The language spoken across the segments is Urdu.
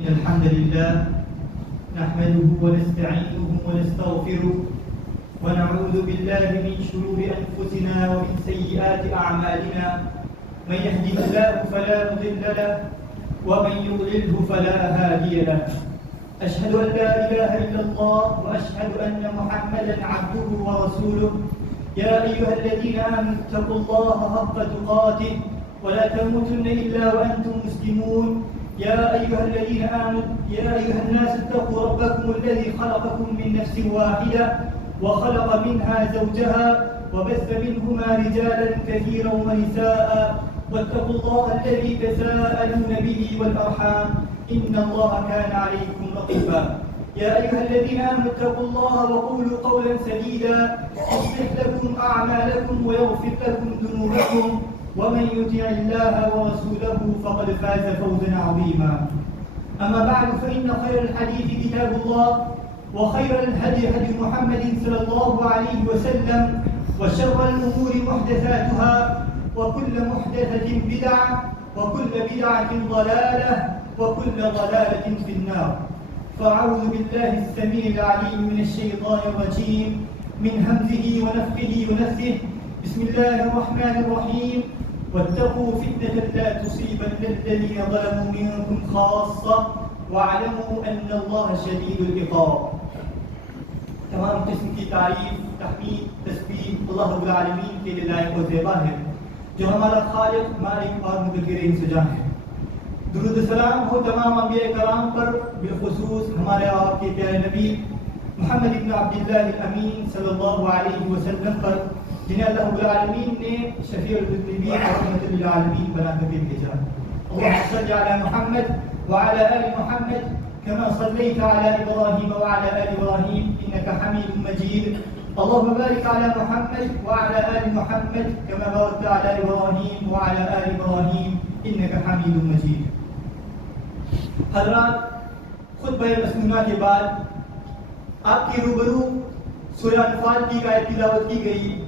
إن الحمد لله نحمده ونستعينه ونستغفره ونعوذ بالله من شرور أنفسنا ومن سيئات أعمالنا من يهده الله فلا مضل له ومن يضلله فلا هادي له أشهد أن لا إله إلا الله وأشهد أن محمدا عبده ورسوله يا أيها الذين آمنوا اتقوا الله حق تقاته ولا تموتن إلا وأنتم مسلمون يا أيها الناس اتقوا ربكم الذي خلقكم من نفس واحدة وخلق منها زوجها وبث منهما رجالا كثيرا ونساء واتقوا الله الذي تساءلون به والأرحام إن الله كان عليكم رقيبا يا أيها الذين آمنوا اتقوا الله وقولوا قولا سديدا يصلح لكم أعمالكم ويغفر لكم ذنوبكم ومن يطع الله ورسوله فقد فاز فوزا عظيما أما بعد فإن خير الحديث كتاب الله وخير الهدي هدي محمد صلى الله عليه وسلم وشر الأمور محدثاتها وكل محدثة بدعة وكل بدعة ضلالة وكل ضلالة في النار فأعوذ بالله السميع العليم من الشيطان الرجيم من همزه ونفخه ونفثه بسم الله الرحمن الرحيم واتقوا فتنة لا تصيبن الذين ظلموا منكم خاصة واعلموا أن الله شديد العقاب. تمام قسم کی تعریف تحمید تسبیح اللہ رب العالمین کے لیے لائق و زیبا ہے جو ہمارا خالق مالک اور مدبر سجا ہے. درود السلام ہو تمام انبیاء کرام پر بالخصوص ہمارے آپ کے پیارے نبی محمد بن عبداللہ الامین صلی اللہ علیہ وسلم پر جنہیں اللہ رب العالمین نے شفیع المذنبین اور رحمت للعالمین بنا کر بھیجا. اللهم صل على محمد وعلى آل محمد كما صليت على إبراهيم وعلى آل إبراهيم إنك حميد مجيد. اللهم بارك على محمد وعلى آل محمد كما باركت على إبراهيم وعلى آل إبراهيم إنك حميد مجيد. حضرات، خطبہ مسنونہ کے بعد آپ کے روبرو سورہ انفال کی آیت تلاوت کی گئی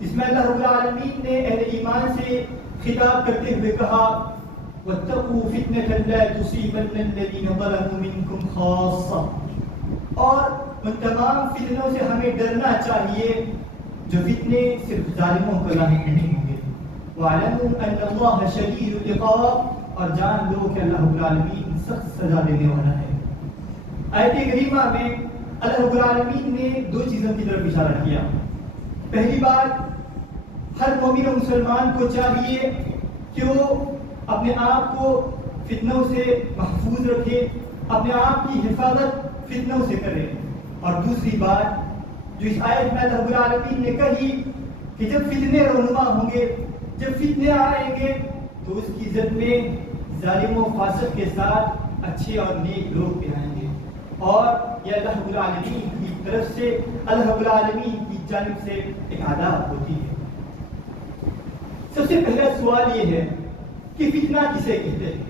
جس میں اللہ رب العالمین نے اہل ایمان سے خطاب کرتے ہوئے کہا وَاتَّقُوا فِتْنَةً لَا تُصِيبَنَّ الَّذِينَ ظَلَمُوا مِنْكُمْ خَاصَّةً. اور ان تمام فتنوں سے ہمیں ڈرنا چاہیے جو فتنے صرف ظالموں کو لاحق نہیں ہوں گے. وَاعْلَمُوا أَنَّ اللَّهَ شَدِيدُ الْعِقَابِ. اور جان لو کہ اللہ رب العالمین سخت سزا دینے والا ہے. آیت کریمہ میں اللہ رب العالمین نے دو چیزوں کی طرف اشارہ کیا. پہلی بات، ہر مومن و مسلمان کو چاہیے کہ وہ اپنے آپ کو فتنوں سے محفوظ رکھے، اپنے آپ کی حفاظت فتنوں سے کرے. اور دوسری بات جو اس آیت میں اللہ رب العالمین نے کہی کہ جب فتنے رونما ہوں گے، جب فتنے آئیں گے تو اس کی زد میں ظالم و فاسق کے ساتھ اچھے اور نیک لوگ بھی آئیں گے. اور یہ اللہ رب العالمین کی طرف سے، اللہ رب العالمین کی جانب سے ایک عادت ہوتی ہے. سب سے پہلا سوال یہ ہے کہ فتنہ کسے کہتے ہیں؟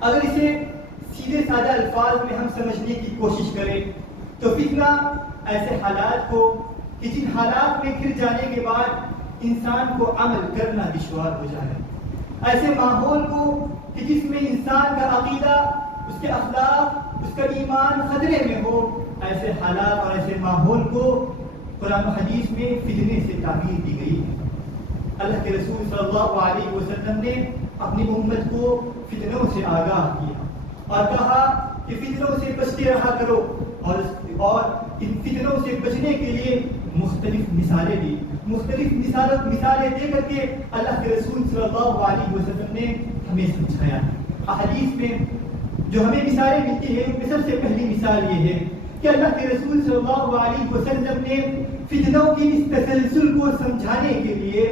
اگر اسے سیدھے سادہ الفاظ میں ہم سمجھنے کی کوشش کریں تو فتنہ ایسے حالات کو کہ جن حالات میں گر جانے کے بعد انسان کو عمل کرنا دشوار ہو جائے، ایسے ماحول کو کہ جس میں انسان کا عقیدہ، اس کے اخلاق، اس کا ایمان خطرے میں ہو، ایسے حالات اور ایسے ماحول کو قرآن و حدیث میں فتنے سے تعبیر دی گئی ہے. اللہ کے رسول صلی اللہ علیہ وسلم نے اپنی امت کو فتنوں سے آگاہ کیا اور کہا کہ فتنوں سے بچتے رہا کرو، اور ان فتنوں سے بچنے کے لیے مختلف مثالیں دی. مختلف مثالیں دے کر کے اللہ کے رسول صلی اللہ علیہ وسلم نے ہمیں سمجھایا. احادیث میں جو ہمیں مثالیں ملتی ہیں ان میں سب سے پہلی مثال یہ ہے کہ اللہ کے رسول صلی اللہ علیہ وسلم نے فتنوں کی اس تسلسل کو سمجھانے کے لیے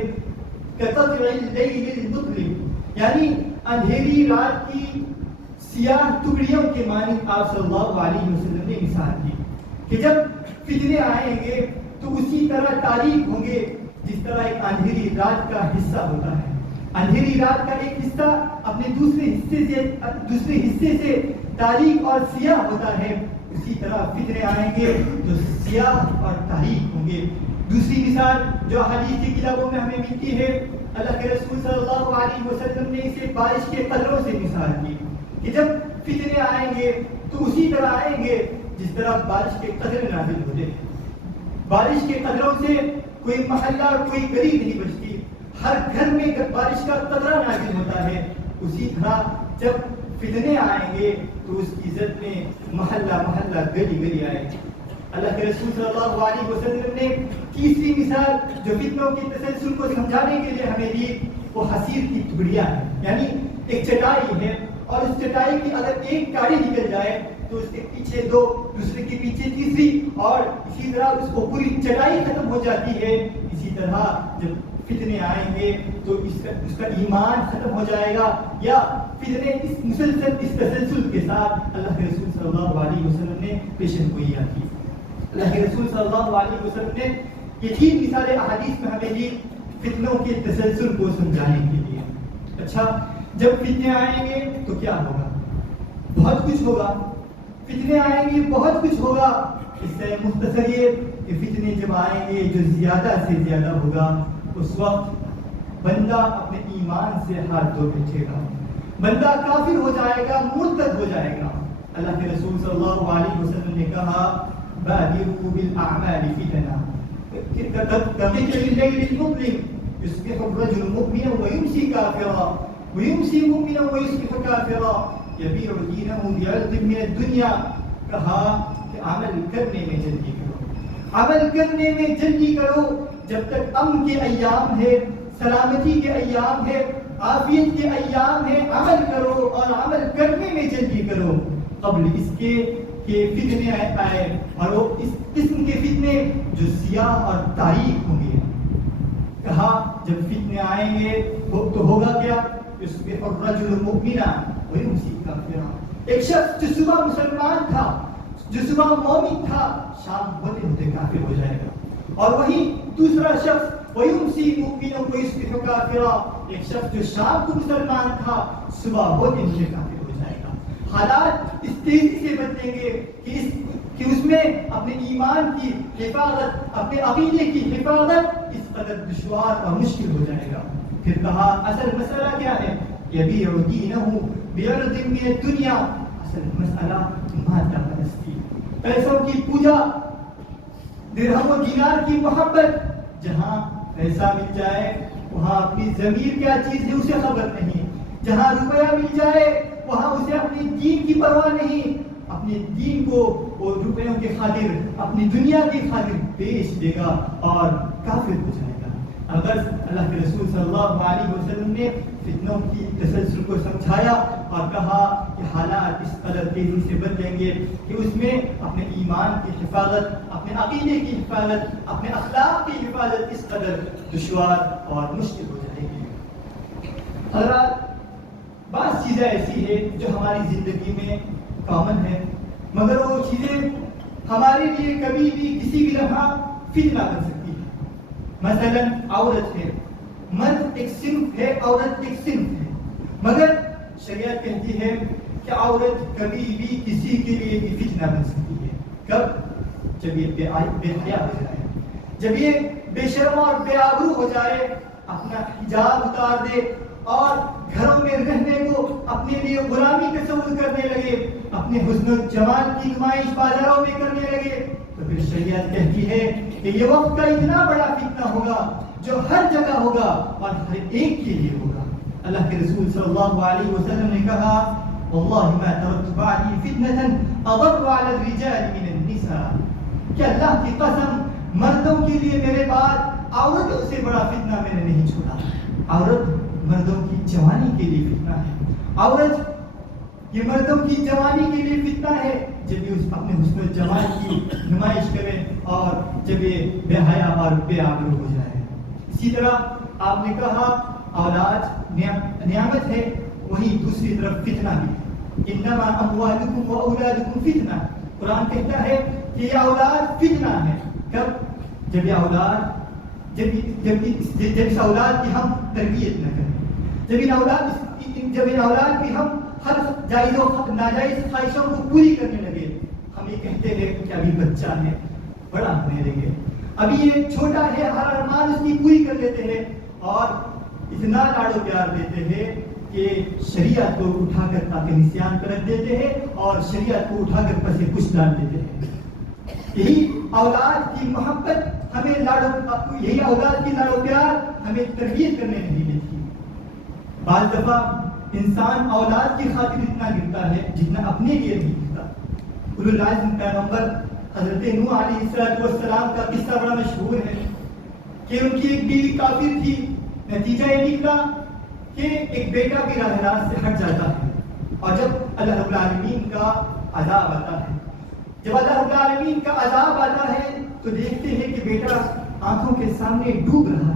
كَقَطْعِ اللَّيْلِ الْمُظْلِمِ، یعنی اندھیری رات کی سیاہ ٹکڑیوں کے مانند آپ صلی اللہ علیہ وسلم نے مثال دی کہ جب فتنے آئیں گے تو اسی طرح تاریک ہوں گے جس طرح ایک اندھیری رات کا حصہ ہوتا ہے. اندھیری رات کا ایک حصہ اپنے دوسرے حصے سے تاریک اور سیاہ ہوتا ہے، اسی طرح فتنے آئیں گے تو سیاہ اور تاریک ہوں گے. دوسری مثال جو حدیث کی کتابوں میں ہمیں ملتی ہے، اللہ کے رسول صلی اللہ علیہ وسلم نے اسے بارش کے قطروں سے مثال دی کہ جب فتنے آئیں گے تو اسی طرح آئیں گے جس طرح بارش کے قطرے نازل ہوتے ہیں. بارش کے قطروں سے کوئی محلہ اور کوئی گلی نہیں بچتی, ہر گھر میں بارش کا قطرہ نازل ہوتا ہے. اسی طرح جب فتنے آئیں گے تو اس کی عزت میں محلہ محلہ گلی گلی آئے گی. اللہ کے رسول صلی اللہ علیہ وسلم نے تیسری مثال جو فتنوں کے تسلسل کو سمجھانے کے لیے ہمیں دی وہ حصیر کی ٹکڑیاں ہیں, یعنی ایک چٹائی ہے اور اس چٹائی کی اگر ایک کاڑی نکل جائے تو اس کے پیچھے دو, دوسرے کے پیچھے تیسری, اور اسی طرح اس کو پوری چٹائی ختم ہو جاتی ہے. اسی طرح جب فتنے آئیں گے تو اس کا ایمان ختم ہو جائے گا, یا فتنے اس مسلسل اس تسلسل کے ساتھ اللہ کے رسول صلی اللہ علیہ وسلم نے پیشن گوئی کی. اللہ کے رسول صلی اللہ علیہ وسلم نے یہ تین مثالیں احادیث میں ہمیں دی فتنوں کے تسلسل کو سمجھانے کے لیے. اچھا, جب فتنے آئیں گے تو کیا ہوگا؟ بہت کچھ ہوگا. فتنے آئیں گے بہت کچھ ہوگا. اس سے مختصر یہ کہ فتنے جب آئیں گے جو زیادہ سے زیادہ ہوگا, اس وقت بندہ اپنے ایمان سے ہاتھ دھو بیٹھے گا, بندہ کافر ہو جائے گا, مرتد ہو جائے گا. اللہ کے رسول صلی اللہ علیہ وسلم نے کہا بادروا بالاعمال فتنا كمثل الليل المظلم يصبح الرجل مؤمنا ويمسي كافرا ويمسي مؤمنا ويصبح كافرا يبيع دينه بعرض من الدنيا. کہا کہ عمل کرنے میں جلدی کرو, عمل کرنے میں جلدی کرو. جب تک امن کے ایام ہے, سلامتی کے ایام ہے, عافیت کے ایام ہے, عمل کرو اور عمل کرنے میں جلدی کرو, قبل اس کے کہ فتنے آئے, اور وہ اس قسم کے فتنے جو سیاہ اور تاریک ہوں گے. کہا جب فتنے آئیں گے تو ہوگا کیا؟ یصبح الرجل مؤمنا ویمسی کافرا. ایک شخص جو صبح مسلمان تھا, جو صبح مومن تھا, شام ہوتے ہوتے کافر ہو جائے گا. اور وہی دوسرا شخص ویمسی مؤمنا ویصبح کافرا, ایک شخص جو شام کو مسلمان تھا, صبح ہوتے ہوتے کافر ہو جائے گا. حالات اس تیزی سے بدلیں گے کہ اس میں اپنے ایمان کی حفاظت, اپنے عقیدے کی حفاظت اس قدر دشوار اور مشکل ہو جائے گا. پھر کہا اصل مسئلہ کیا ہے؟ یبیع دینہ بعرض من الدنیا. اصل مسئلہ مادہ پرستی, پیسوں کی پوجا, درہم و دینار کی محبت. جہاں پیسہ مل جائے وہاں اپنی ضمیر کیا چیز ہے اسے خبر نہیں, جہاں روپیہ مل جائے وہاں اسے اپنی دین کی پرواہ نہیں, اپنے دین کو وہ روپیوں کے خاطر, اپنی دنیا کی خاطر بیچ دے گا اور کافر ہو جائے گا. اگر اللہ کے رسول صلی اللہ علیہ وسلم نے فتنوں کی تسلسل کو سمجھایا اور کہا کہ حالات اس قدر تیزی سے بدلیں گے کہ اس میں اپنے ایمان کی حفاظت, اپنے عقیدے کی حفاظت, اپنے اخلاق کی حفاظت اس قدر دشوار اور مشکل ہو جائے گی. حضرات, بعض چیزیں ایسی ہیں جو ہماری زندگی میں کامن ہے, مگر وہ چیزیں ہمارے لیے کبھی بھی کسی بھی لمحہ فتنہ بن سکتی ہے. مثلا عورت ہے, مرد ایک صنف ہے, عورت ایک صنف ہے, مگر شریعت کہتی ہے کہ عورت کبھی بھی کسی کے لیے بھی فتنہ بن سکتی ہے. کب؟ جب یہ بے حیا ہو جائے, جب یہ بے شرم اور بے آبرو ہو جائے, اپنا حجاب اتار دے اور گھروں میں رہنے کو اپنے لیے غلامی تصور کرنے لگے, اپنے حسن و جمال کی نمائش بازاروں میں کرنے لگے, تو پھر شریعت کہتی ہے کہ یہ وقت کا اتنا بڑا فتنہ ہوگا جو ہر جگہ ہوگا اور ہر ایک کے لیے ہوگا. اللہ کے رسول صلی اللہ علیہ وسلم نے کہا واللہ ما ترکت بعدی فتنة اضر علی الرجال من النساء, کہ اللہ کی قسم مردوں کے لیے میرے بعد عورتوں سے بڑا فتنہ میں نے نہیں چھوڑا. عورت مردوں کی جوانی کے لیے فتنہ ہے, عورت یہ مردوں کی جوانی کے لیے فتنہ ہے جب یہ اپنے حسن و جمال کی نمائش کرے اور جب یہ بے حیا اور بے آبرو ہو جائے. اسی طرح آپ نے کہا اولاد نعمت ہے, وہی دوسری طرف فتنہ بھی. انما اموالکم و اولادکم فتنہ, قرآن کہتا ہے کہ یہ اولاد فتنہ ہے. کب؟ جب یہ اولاد جب اس اولاد کی ہم تربیت نہ کریں, جب ان اولاد کی ہم ہر جائز و ناجائز خواہشوں کو پوری کرنے لگے. ہم یہ کہتے ہیں کہ ابھی بچہ ہے, بڑا ہونے لگے, ابھی یہ چھوٹا ہے, ہر ارمان اس کی پوری کر لیتے ہیں اور اتنا لاڑو پیار دیتے ہیں کہ شریعت کو اٹھا کر تاکہ نسیان پر رکھ دیتے ہیں اور شریعت کو اٹھا کر پسے کچھ ڈال دیتے ہیں. یہی اولاد کی محبت ہمیں یہی اولاد کی لاڑ و پیار ہمیں تربیت کرنے نہیں دیتی. بعض دفعہ انسان اولاد کی خاطر اتنا گرتا ہے جتنا اپنے لیے نہیں گرتا. اولو العزم پیغمبر حضرت نوح علیہ السلام کا قصہ بڑا مشہور ہے کہ ان کی ایک بیوی کافر تھی. نتیجہ یہ نکلا کہ ایک بیٹا بھی راہ راست سے ہٹ جاتا ہے. اور جب اللہ رب العالمین کا عذاب آتا ہے تو دیکھتے ہیں کہ بیٹا آنکھوں کے سامنے ڈوب رہا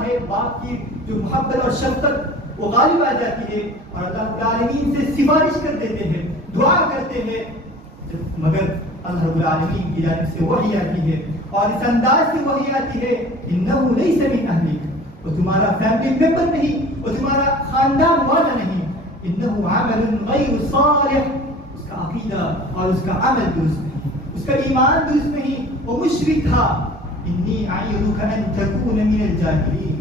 ہے. باپ کی جو محبت اور شفقت وہ غالب آ جاتی ہے اور اللہ رب العالمین سے سفارش کر دیتے ہیں, دعا کرتے ہیں. مگر اللہ رب العالمین کی جانب سے وحی آتی ہے اور اس انداز سے وحی آتی ہے انہو لیس من اہلک, وہ تمہارا فیملی ممبر نہیں, وہ تمہارا خاندان والا نہیں. انہو عمل غیر صالح, اس کا عقیدہ اور اس کا عمل درست نہیں, اس کا ایمان درست نہیں, وہ مشرک تھا. انی اعیذک ان تکون من الجاہلین.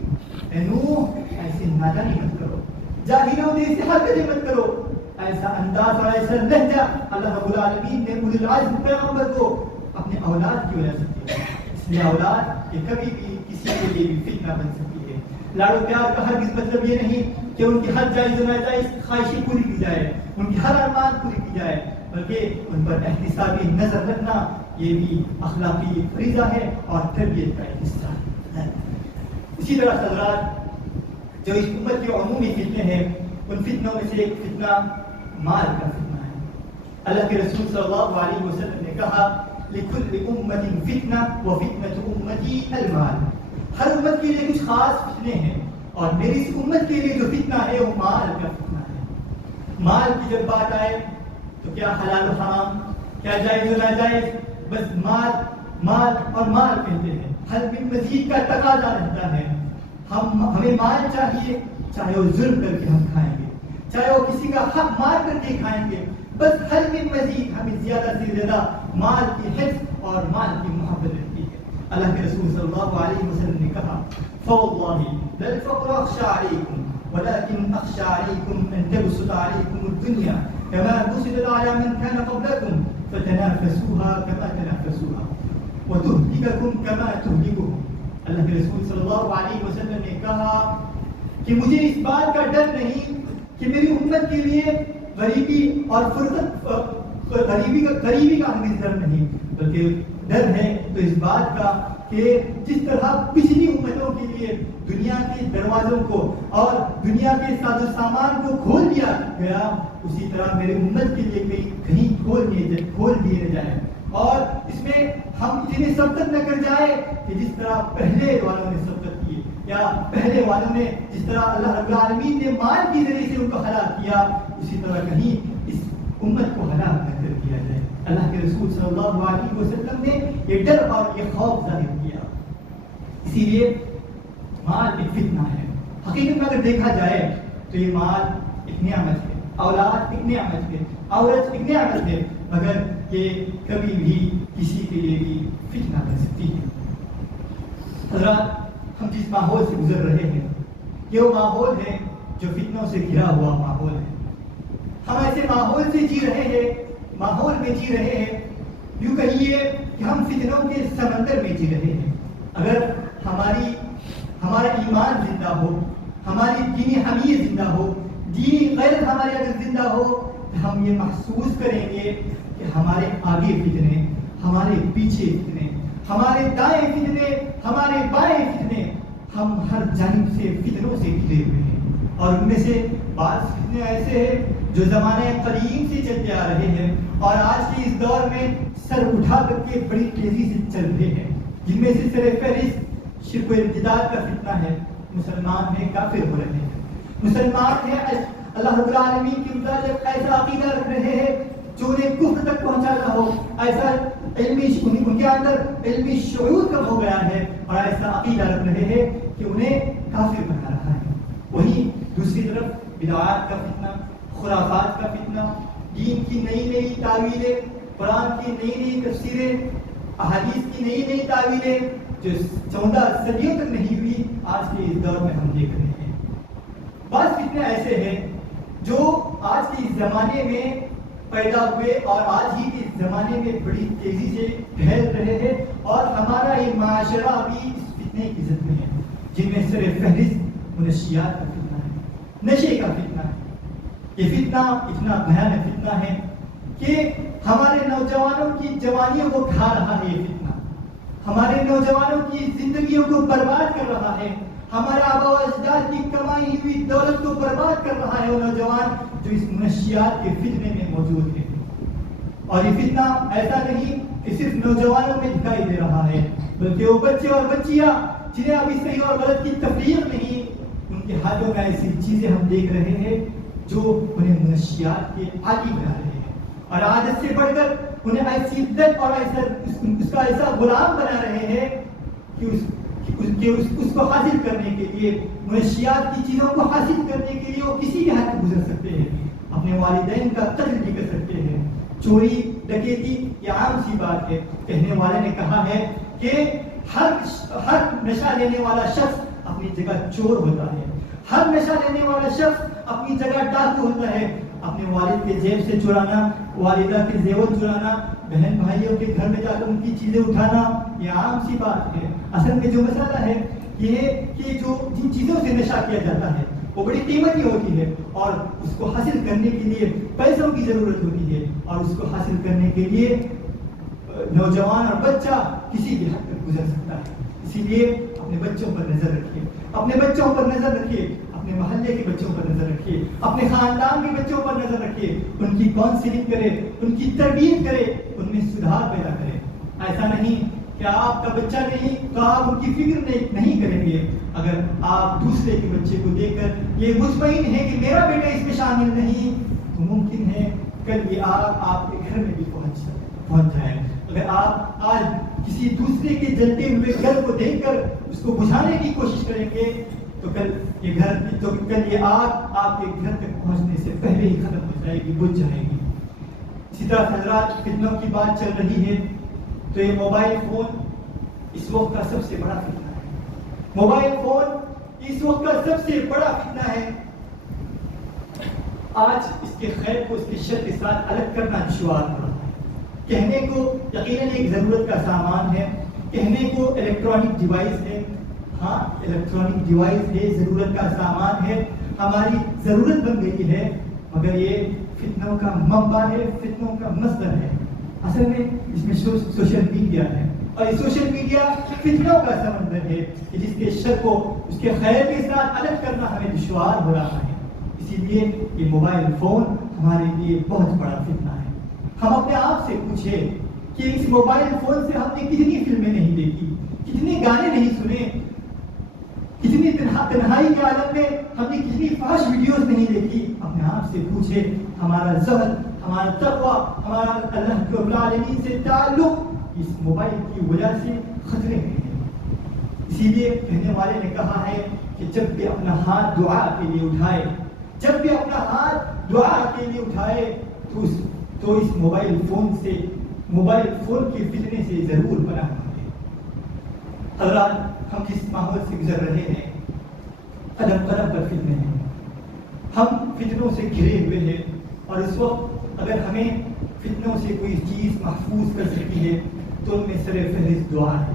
اے نوح ایسے نادانی مت کرو, جاہلوں جیسی حرکتیں مت کرو. ایسا انداز اور ایسا لہجہ اللہ رب العالمین نے اولو العزم پیغمبر کو اپنے اولاد کی وجہ سے دیا. اس لیے اولاد یہ کبھی بھی کسی کے لیے بھی فتنہ بن سکتی ہے. لاڑو پیار کا ہرگز مطلب یہ نہیں کہ ان کی ہر جائز و ناجائز خواہشیں پوری کی جائے, ان کی ہر ارمان پوری کی جائے, بلکہ ان پر احتسابی نظر رکھنا یہ بھی اخلاقی فریضہ ہے اور تربیت کا ایک حصہ ہے. اسی طرح حضرات, جو اس امت کے عمومی فتنے ہیں ان فتنوں میں سے ایک فتنہ مال کا فتنہ ہے. اللہ کے رسول صلی اللہ علیہ وسلم نے کہا لکل امت فتنہ وفتنۃ امتی المال. ہر امت کے لیے کچھ خاص فتنے ہیں اور میری اس امت کے لیے جو فتنہ ہے وہ مال کا فتنہ ہے. مال کی جب بات آئے تو کیا حلال و حرام, کیا جائز و ناجائز, بس مال اور مال کہتے ہیں. حل من مزید کا تقاضا رہتا ہے. ہمیں مال چاہیے, چاہے وہ ظلم کر کے ہم کھائیں گے, چاہے وہ کسی کا حق مار کر کے کھائیں گے, بس حل من مزید ہمیں زیادہ سے زیادہ مال کی حفظ اور مال کی محبت رہتی ہے. اللہ کے رسول صلی اللہ علیہ وسلم نے کہا فواللہ لا الفقر اخشى عليكم ولكن اخشى عليكم ان تبسط عليكم الدنيا كما بسطت على من كان قبلكم فتنافسوها كما تنافسوها وتهلككم كما تهلكهم. اللہ کے رسول صلی اللہ علیہ وسلم نے کہا کہ مجھے اس بات کا ڈر نہیں کہ میری امت کے لیے غریبی اور غریبی کا ہمیں ڈر نہیں, بلکہ ڈر ہے تو اس بات کا کہ جس طرح پچھلی امتوں کے لیے دنیا کے دروازوں کو اور دنیا کے ساز و سامان کو کھول دیا گیا, اسی طرح میرے امت کے لیے کہیں کھول دیے جائیں اور اس میں ہم اتنے سبقت نہ کر جائے کہ جس طرح پہلے والوں نے سبقت کی, یا پہلے والوں نے جس طرح اللہ رب العالمین نے مال کے ذریعے سے ان کو ہلاک کیا, اسی طرح کہیں اس امت کو ہلاک نہ کر دیا جائے. اللہ کے رسول صلی اللہ علیہ وسلم نے یہ ڈر اور یہ خوف ظاہر کیا. اسی لیے مال ایک فتنہ ہے. حقیقت میں اگر دیکھا جائے تو یہ مال ایک نعمت ہے, اولاد ایک نعمت ہے, عورت ایک نعمت ہے, مگر یہ کبھی بھی کسی کے لیے بھی فتنہ بن سکتی ہے. حضرات, ہم جس ماحول سے گزر رہے ہیں یہ وہ ماحول ہے جو فتنوں سے گھرا ہوا ماحول ہے. ہم ایسے ماحول سے جی رہے ہیں, ماحول میں جی رہے ہیں, یوں کہیے کہ ہم فتنوں کے سمندر میں جی رہے ہیں. اگر ہمارا ایمان زندہ ہو, ہماری دینی حمیت زندہ ہو, دینی غیرت ہماری اگر زندہ ہو, تو ہم یہ محسوس کریں گے کہ ہمارے آگے فتنے, ہمارے پیچھے فتنے, ہمارے دائیں فتنے, ہمارے بائیں فتنے, ہم ہر جانب سے فتنوں سے گھرے ہوئے ہیں. اور ان میں سے بعض فتنے ایسے ہیں جو زمانے قدیم سے چلتے آ رہے ہیں اور آج کے اس دور میں سر اٹھا کر کے بڑی تیزی سے چل رہے ہیں, جن میں سے سر فہرست شرک و ارتداد کا فتنہ ہے. مسلمان ہیں کافر ہو رہے ہیں, مسلمان ہیں اللہ رب العالمین کے متعلق ایسا عقیدہ رکھ رہے ہیں جو انہیں کفر تک پہنچانا ہو, ایسا ان کے اندر علمی شعور کم ہو گیا ہے اور ایسا عقیدہ رکھ رہے ہیں کہ انہیں کافر بنا رہا ہے. وہیں دوسری طرف بدعات کا فتنہ, خرافات کا فتنہ, دین کی نئی نئی تعویلیں, قرآن کی نئی نئی تفسیریں, احادیث کی نئی نئی تعویلیں جو 14 صدیوں تک نہیں ہوئی, آج کے اس دور میں ہم دیکھ رہے ہیں. بعض فتنے ایسے ہیں جو آج کے اس زمانے میں پیدا ہوئے اور آج ہی کے زمانے میں بڑی تیزی سے پھیل رہے ہیں، اور ہمارا یہ معاشرہ بھی اس فتنے کی زد میں ہے، جن میں سر فہرست منشیات کا فتنہ ہے، نشے کا فتنہ ہے۔ یہ فتنہ اتنا بھیانک فتنہ ہے کہ ہمارے نوجوانوں کی جوانیوں کو کھا رہا ہے، یہ فتنہ ہمارے نوجوانوں کی زندگیوں کو برباد کر رہا ہے، ہمارے آباء و اجداد کی کمائی ہوئی دولت کو برباد کر رہا ہے وہ نوجوان جو اس منشیات کے فتنے میں موجود ہے۔ اور یہ فتنہ ایسا نہیں کہ صرف نوجوانوں میں دکھائی دے رہا ہے، بلکہ وہ بچے اور بچیاں جنہیں ابھی صحیح اور غلط کی تفریق نہیں، ان کے ہاتھوں میں ایسی چیزیں ہم دیکھ رہے ہیں جو انہیں منشیات کے عادی بنا رہے ہیں، اور عادت سے بڑھ کر انہیں ایسی عدت اور اس کا ایسا غلام بنا رہے ہیں کہ اس کو حاصل کرنے کے لیے، منشیات کی چیزوں کو حاصل کرنے کے لیے وہ کسی بھی حد گزر سکتے ہیں، اپنے والدین کا قتل بھی کر سکتے ہیں۔ چوری ڈکیتی یہ عام سی بات ہے، کہنے والے نے کہا ہے کہ ہر نشہ لینے والا شخص اپنی جگہ چور ہوتا ہے، ہر نشہ لینے والا شخص اپنی جگہ ڈاکو ہوتا ہے۔ اپنے والد کے جیب سے چرانا، والدہ کے زیور چرانا، بہن بھائیوں کے گھر میں جا کر ان کی چیزیں اٹھانا یہ عام سی بات ہے۔ اصل میں جو مسئلہ ہے یہ ہے کہ جن چیزوں سے نشہ کیا جاتا ہے وہ بڑی قیمتی ہوتی ہے، اور اس کو حاصل کرنے کے لیے پیسوں کی ضرورت ہوتی ہے، اور اس کو حاصل کرنے کے لیے نوجوان اور بچہ کسی بھی حد تک گزر سکتا ہے۔ اسی لیے اپنے بچوں پر نظر رکھیے، اپنے بچوں پر نظر رکھیے، اپنے محلے کے بچوں پر نظر رکھیے، اپنے خاندان کے بچوں پر نظر رکھیے، ان کی کاؤنسلنگ کرے، ان کی تربیت کرے، ان میں سدھار پیدا کرے۔ ایسا نہیں کہ آپ کا بچہ نہیں تو آپ ان کی فکر نہیں کریں گے۔ اگر آپ دوسرے کے بچے کو دیکھ کر یہ مطمئن ہے کہ میرا بیٹا اس میں شامل نہیں، تو ممکن ہے کل یہ آپ کے گھر میں بھی پہنچ جائے۔ اگر آپ آج کسی دوسرے کے جلتے ہوئے گھر کو دیکھ کر اس کو بجھانے کی کوشش کریں گے تو کل یہ آگ آپ کے گھر تک پہنچنے سے پہلے ہی ختم ہو جائے گی، بجھ جائے گی۔ اسی طرح حضرات فتنوں کی بات چل رہی ہے تو یہ موبائل فون اس وقت کا سب سے بڑا فتنہ ہے۔ موبائل فون اس وقت کا سب سے بڑا فتنہ ہے۔ آج اس کے خیر کو اس کے شر کے ساتھ الگ کرنا دشوار ہو رہا ہے۔ کہنے کو یقیناً ایک ضرورت کا سامان ہے، کہنے کو الیکٹرانک ڈیوائس ہے، ہاں الیکٹرانک ڈیوائس ہے، ضرورت کا سامان ہے، ہماری ضرورت بن گئی ہے، مگر یہ فتنوں کا منبع ہے، فتنوں کا مصدر ہے۔ اصل میں اس میں سوشل میڈیا ہے، اور یہ سوشل میڈیا فتنوں کا سمندر ہے کہ جس کے شر کو اس کے خیر کے ساتھ الگ کرنا ہمیں دشوار ہو رہا ہے۔ اسی لیے یہ موبائل فون ہمارے لیے بہت بڑا فتنہ ہے۔ ہم اپنے آپ سے پوچھیں کہ اس موبائل فون سے ہم نے کتنی فلمیں نہیں دیکھی، کتنے گانے نہیں سنے، کتنی تنہائی کے عالم میں ہم نے کتنی فحش ویڈیوز نہیں دیکھی۔ اپنے آپ سے پوچھیں ہمارا زہد، ہمارا تقویٰ، ہمارا اللہ کے رب العالمین سے تعلق اس موبائل کی وجہ سے خطرے میں ہے۔ اسی لیے کہنے والے نے کہا ہے کہ جب بھی اپنا ہاتھ دعا کے لیے اٹھائے، جب بھی اپنا ہاتھ دعا کے لیے اٹھائے تو اس موبائل فون کے فتنے سے ضرور پناہ مانگے۔ حضرات ہم جس ماحول سے گزر رہے ہیں قدم قدم پر فتنے ہیں، ہم فتنوں سے گھرے ہوئے ہیں، اور اس وقت اگر ہمیں فتنوں سے کوئی چیز محفوظ کر سکتی ہے تو ان میں سر فہرست دعا ہے۔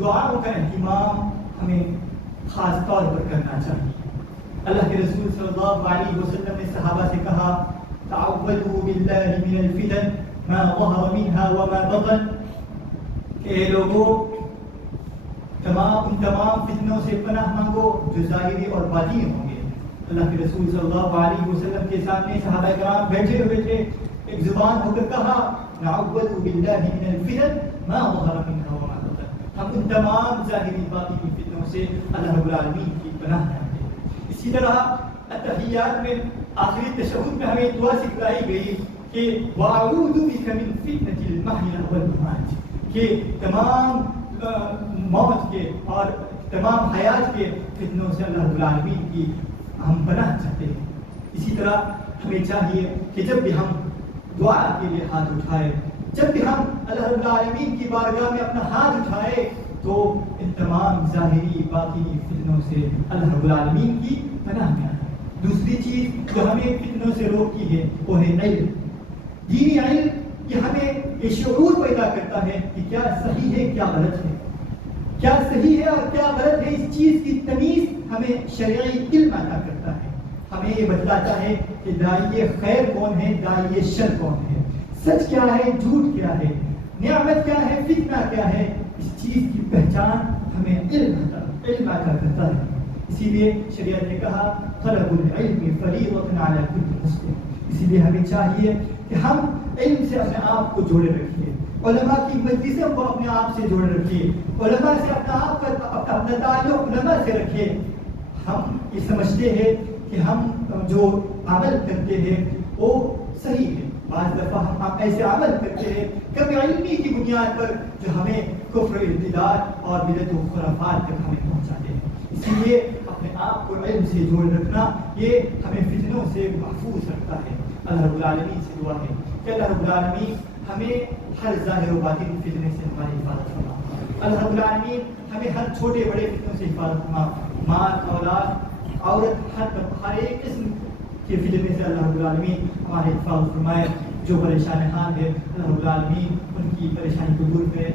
دعاؤں کا اہتمام ہمیں خاص طور پر کرنا چاہیے۔ اللہ کے رسول صلی اللہ علیہ وسلم نے صحابہ سے کہا تعوذوا باللہ من الفتن ما ظہر منها وما بطن، کہ اے لوگوں ان تمام فتنوں سے پناہ مانگو جو ظاہری اور باطنی ہوں گے۔ اللہ کے رسول صلی اللہ علیہ وسلم کے سامنے صحابہ کرام بیٹھے ہوئے تھے، ایک زبان ہو کر کہا نعوذ باللہ من الفتن ما ظہر منها وما بطن، ہم ان تمام ظاہری باطنی فتنوں سے اللہ رب العالمین کی پناہ مانگتے ہیں۔ اسی طرح التحیات میں آخری تشہد میں ہمیں دعا سکھلائی گئی کہ وَأَعُوذُ بِكَ مِن فِتْنَةِ الْمَحْيَا وَالْمَمَاتِ، کہ تمام موت کے اور تمام حیات کے فتنوں سے اللہ رب العالمین کی ہم پناہ چاہتے ہیں۔ اسی طرح ہمیں چاہیے کہ جب بھی ہم دعا کے لیے ہاتھ اٹھائے، جب بھی ہم اللہ رب العالمین کی بارگاہ میں اپنا ہاتھ اٹھائے تو ان تمام ظاہری باطنی فتنوں سے اللہ رب العالمین کی پناہ میں آئے۔ دوسری چیز جو ہمیں فتنوں سے روکتی ہے وہ ہے علم. دینی علم یہ ہمیں یہ شعور پیدا کرتا ہے کہ کیا صحیح ہے کیا غلط ہے، کیا صحیح ہے اور کیا غلط ہے. اس چیز کی تمیز ہمیں شرعی علم عطا کرتا ہے. ہمیں یہ بتلاتا ہے کہ داعی خیر کون ہے، داعی شر کون ہے، سچ کیا ہے، جھوٹ کیا ہے، نعمت کیا ہے، فتنہ کیا ہے. اس چیز کی پہچان ہمیں علم عطا کرتا ہے. اسی لیے شریعت نے کہا طلب العلم فریضۃ علی کل مسلم. اسی لیے ہمیں چاہیے کہ ہم علم سے اپنے آپ کو جوڑے رکھیے، علماء کی مجلسوں کو اپنے آپ سے جوڑے رکھیے، علماء سے اپنا تعلق علماء سے رکھیے. ہم یہ سمجھتے ہیں کہ ہم جو عمل کرتے ہیں وہ صحیح ہے، بعض دفعہ ہم ایسے عمل کرتے ہیں کبھی علمی کی بنیاد پر جو ہمیں کفر، ارتداد اور بدعت و خرافات تک ہمیں پہنچاتے ہیں. اسی لیے اپنے آپ کو علم سے جوڑ رکھنا یہ ہمیں فتنوں سے محفوظ رکھتا ہے. اللہ رب العالمین سے دعا ہے کہ اللہ رب العالمین ہمیں ہر ظاہر و باطن فتنے سے ہماری حفاظت فرما. اللہ رب العالمین ہمیں ہر چھوٹے بڑے فتنوں سے حفاظت فرما. مال، اولاد، عورت، ہر ایک قسم کے فتنے سے اللہ رب العالمین ہماری حفاظت فرمائے. جو پریشان حال ہے اللہ رب العالمین ان کی پریشانی کو دور کرے.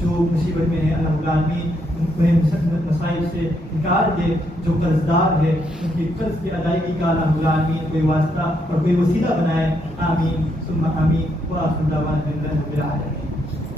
جو مصیبت میں ہے اللہ رب العالمین انہیں مسائل سے نکال دے. جو قرض دار ہے ان کی قرض کی ادائیگی کا اللہ رب العالمین کوئی واسطہ اور کوئی وسیلہ بنائے. آمین ثم آمین. وآخر دعوانا الحمد للہ رب العالمین.